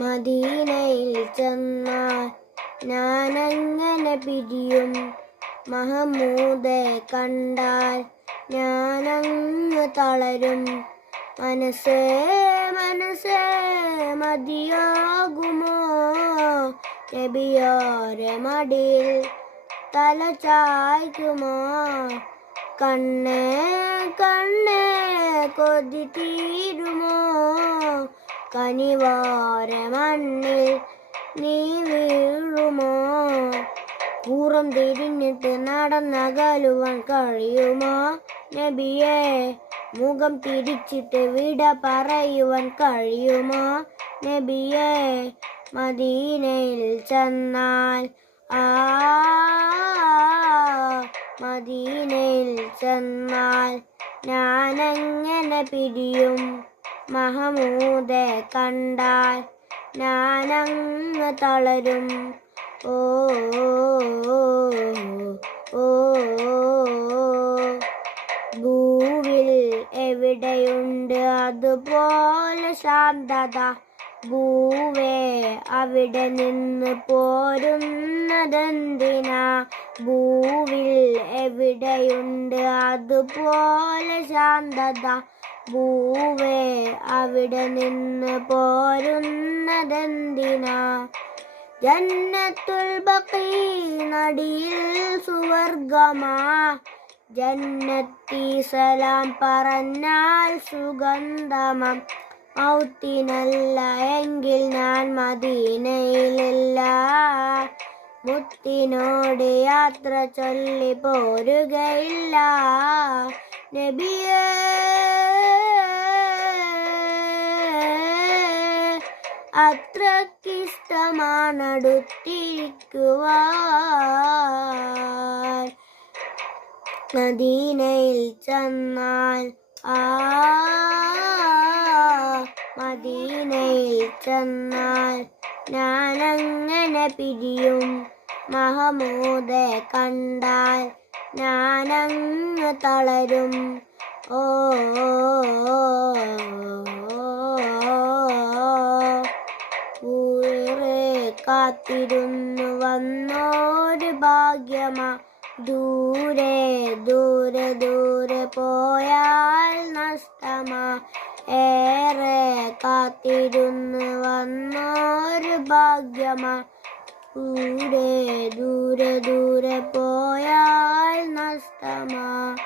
മദീനയിൽ ചെന്നാൽ ഞാനങ്ങനെ പിരിയും. മഹമൂദെ കണ്ടാൽ ഞാനങ്ങ് തളരും. മനസ്സേ മനസ്സേ മതിയാകുമോ നബിയോരെ മടിയിൽ തല ചായ്ക്കുമോ? കണ്ണേ കണ്ണേ കൊതി തീരുമോ? കനിവാരെ മണ്ണിൽ നീ വീഴുമോ? പൂറം തിരിഞ്ഞിട്ട് നടന്നകലുവാൻ കഴിയുമോ നബിയേ? മുഖം തിരിച്ചിട്ട് വിട പറയുവാൻ കഴിയുമോ നബിയേ? മദീനയിൽ ചെന്നാൽ മദീനയിൽ ചെന്നാൽ ഞാനങ്ങനെ പിരിയും. മഹമൂദെ കണ്ടാൽ ഞാനങ്ങ് തളരും. ഓ ഓ ഭൂവിൽ എവിടെയുണ്ട് അതുപോലെ ശാന്തത? ഭൂവേ അവിടെ നിന്ന് പോരുന്നതെന്തിനാ? ഭൂവിൽ എവിടെയുണ്ട് അതുപോലെ ശാന്തത? ഭൂവേ അവിടെ നിന്ന് പോരുന്നതെന്തിനാ? ജന്നത്തുൽ ബഖീ നടിയിൽ സുവർഗമാ. ജന്നത്തി സലാം പറഞ്ഞാൽ സുഗന്ധമം. മൗത്തിനല്ല എങ്കിൽ ഞാൻ മദീനയിലില്ല. മുത്തിനോട് യാത്ര ചൊല്ലി പോരുകയില്ല നബിയേ. അത്രക്കിഷ്ടമാണടുത്തിരിക്കുവാൻ. മദീനയിൽ ചെന്നാൽ മദീനയിൽ ചെന്നാൽ ഞാനങ്ങനെ പിരിയും. മഹമൂദെ കണ്ടാൽ ഞാനങ്ങ് തളരും. ഓ കാത്തിരുന്നു വന്നോരു ഭാഗ്യമാ. ദൂരെ ദൂരെ ദൂരെ പോയാൽ നഷ്ടമാ. ഏറെ കാത്തിരുന്നു വന്നോരു ഭാഗ്യമാ. ദൂരെ ദൂരെ ദൂരെ പോയാൽ നഷ്ടമാ.